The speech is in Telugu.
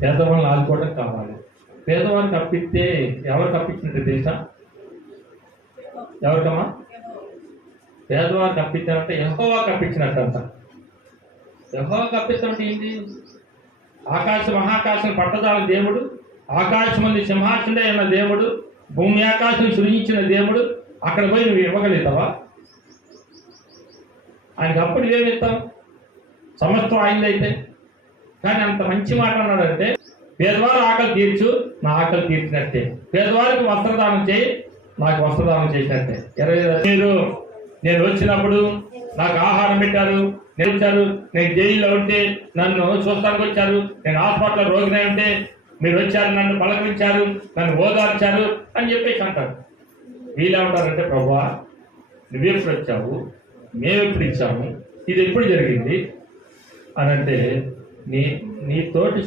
పేదవాళ్ళని ఆదుకోవడం కావాలి. పేదవారికి అప్పిస్తే ఎవరికి అప్పించినట్టు తెలుసా? ఎవరికమ్మా? పేదవారికి అప్పించాలంటే యెహోవాకి అప్పించినట్టు అంట. యెహోవాకి అప్పిస్తామంటే ఏంటి? మహాకాశం పట్టదాల దేవుడు, ఆకాశం మంది సింహాసనుడే ఉన్న దేవుడు, భూమి ఆకాశం సృజించిన దేవుడు, అక్కడ పోయి నువ్వు ఇవ్వగలుగుతావా? ఆయనకి అప్పుడు నువ్వేమి ఇస్తావు? సమస్తం ఆయనదైతే. కానీ అంత మంచి మాట అన్నాడంటే, పేదవారు ఆకలి తీర్చు, నా ఆకలి తీర్చినట్టే. పేదవారికి వస్త్రదానం చేయి, నాకు వస్త్రదానం చేసినట్టే. నేను వచ్చినప్పుడు నాకు ఆహారం పెట్టారు, నేను జైల్లో ఉంటే నన్ను చూస్తానికి వచ్చారు, నేను హాస్పిటల్లో రోగినై ఉంటే మీరు వచ్చారు, నన్ను పలకరించారు, నన్ను ఓదార్చారు అని చెప్పేసి అంటారు. వీళ్ళేమంటారంటే, ప్రభువా నువ్వెప్పుడు వచ్చావు, మేమెప్పుడు ఇచ్చాము, ఇది ఎప్పుడు జరిగింది అని అంటే నీ తోటి